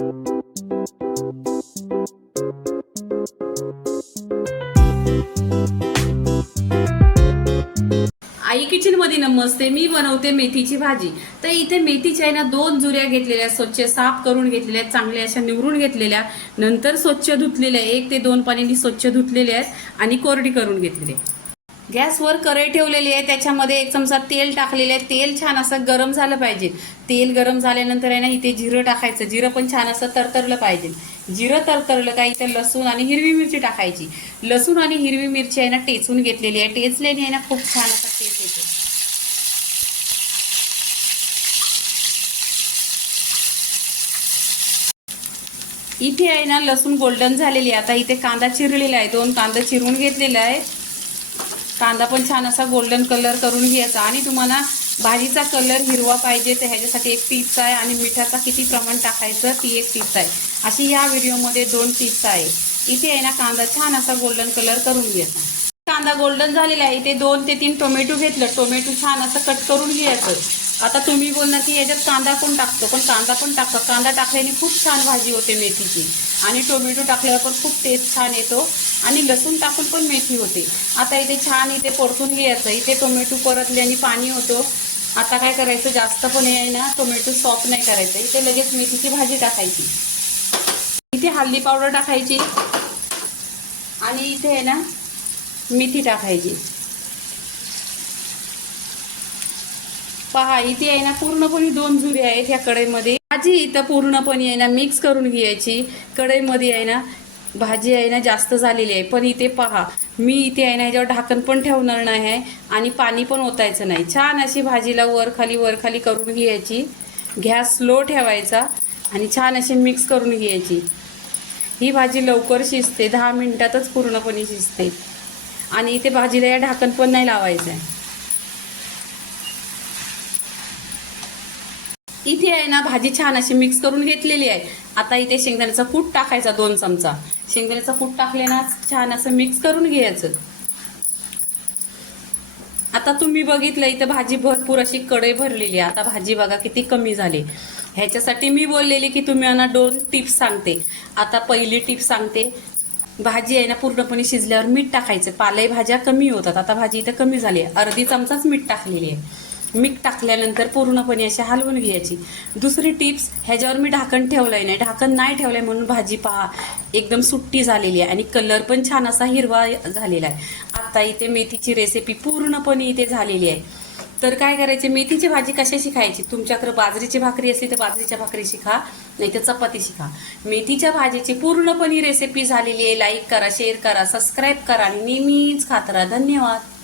आई kitchen मध्ये नमस्ते. मी बनवते मेथीची भाजी. तर इथे मेथीच्या आहे ना 2 जुऱ्या घेतलेल्या, स्वच्छ साफ करून घेतलेल्या, चांगल्या अशा निवडून घेतलेल्या, नंतर स्वच्छ धुतलेल्या, 1 ते 2 पाण्याने स्वच्छ धुतलेल्या आहेत आणि कोरडी करून घेतलेली. गॅसवर कढई ठेवलेली आहे, त्याच्यामध्ये 1 चमचा तेल टाकलेले आहे. तेल छान असं गरम झालं पाहिजे. तेल गरम झाल्यानंतर आहे ना इथे जिरं टाकायचं. जिरं पण छान असं तरतरलं पाहिजे. जिरं तरतरलं का इथे लसूण आणि हिरवी मिरची टाकायची. लसूण आणि हिरवी मिरची आहे ना टेचून घेतलेली आहे. टेचल्याने आहे ना खूप छान असा टेस्ट येतो. इथे आहे ना लसूण गोल्डन झालेली आहे. आता इथे कांदा चिरलेला आहे. 2 कांदा चिरून घेतलेला आहे. कांदा पण छान असा गोल्डन कलर करून घ्यायचा. आणि तुम्हाला भाजीचा कलर हिरवा पाहिजे तर ह्याच्यासाठी 1 टिप्स आहे. आणि मिठाचा किती प्रमाण टाकायचं ती 1 टिप्स आहे. अशी या व्हिडिओमध्ये 2 टिप्स आहे. इथे आहे ना कांदा छान असा गोल्डन कलर करून घ्यायचा. कांदा गोल्डन झालेला आहे. इथे 2 ते 3 टोमॅटो घेतलं. टोमॅटो छान असं कट करून घ्यायचं. आता तुम्ही बोलणार की याच्यात कांदा पण टाकतो, पण कांदा पण टाका. कांदा टाकल्याने खूप छान भाजी होते मेथीची. आणि टोमॅटो टाकल्यावर पण खूप टेस्ट छान येतो. आणि लसूण टाकून पण मेथी होते. आता इथे छान इथे परतून घ्यायचं. इथे टोमॅटो परतल्याने पाणी होतो. आता काय करायचं, जास्त पण आहे ना टोमॅटो सॉफ्ट नाही करायचं. इथे लगेच मेथीची भाजी टाकायची. इथे हळदी पावडर टाकायची आणि इथे आहे ना मेथी टाकायची. पहा इथे आहे ना पूर्णपणे 2 जुरे आहेत ह्या कढईमध्ये. भाजी इथं पूर्णपणे आहे ना मिक्स करून घ्यायची. कढईमध्ये आहे ना भाजी आहे ना जास्त झालेली आहे. पण इथे पहा मी इथे आहे ना ह्याच्यावर ढाकण पण ठेवणार नाही आहे आणि पाणी पण ओतायचं नाही. छान अशी भाजीला वर खाली करून घ्यायची. गॅस स्लो ठेवायचा आणि छान अशी मिक्स करून घ्यायची. ही भाजी लवकर शिजते, 10 मिनिटातच पूर्णपणे शिजते. आणि इथे भाजीला या ढाकण पण नाही लावायचं आहे. इथे आहे ना भाजी छान अशी मिक्स करून घेतलेली आहे. आता इथे शेंगदाण्याचा कूट टाकायचा 2 चमचा. शेंगदाण्याचा कूट टाकले ना छान असं मिक्स करून घ्यायचं. आता तुम्ही बघितलं इथं भाजी भरपूर अशी कढई भरलेली आहे. आता भाजी बघा किती कमी झाली. ह्याच्यासाठी मी बोललेली की तुम्हाला 2 टिप्स सांगते. आता पहिली टिप सांगते. भाजी आहे ना पूर्णपणे शिजल्यावर मीठ टाकायचं. पालेभाज्या भाज्या कमी होतात. आता भाजी इथं कमी झाली आहे. अर्धी चमचाच मीठ टाकलेली आहे. मीठ टाकल्यानंतर पूर्णपणे अशी हलवून घ्यायची. दुसरी टिप्स, ह्याच्यावर मी ढाकण ठेवलंय नाही. ढाकण नाही ठेवलंय म्हणून भाजी पहा एकदम सुट्टी झालेली आहे आणि कलर पण छान असा हिरवा झालेला आहे. आता इथे मेथीची रेसिपी पूर्णपणे इथे झालेली आहे. तर काय करायचे, मेथीची भाजी कशाची खायची. तुमच्याकडे बाजरीची भाकरी असली तर बाजरीच्या भाकरीची खा, नाही तर चपातीची खा. मेथीच्या भाजीची पूर्णपणे रेसिपी झालेली आहे. लाईक करा, शेअर करा, सबस्क्राईब करा आणि नेहमीच खात राहा. धन्यवाद.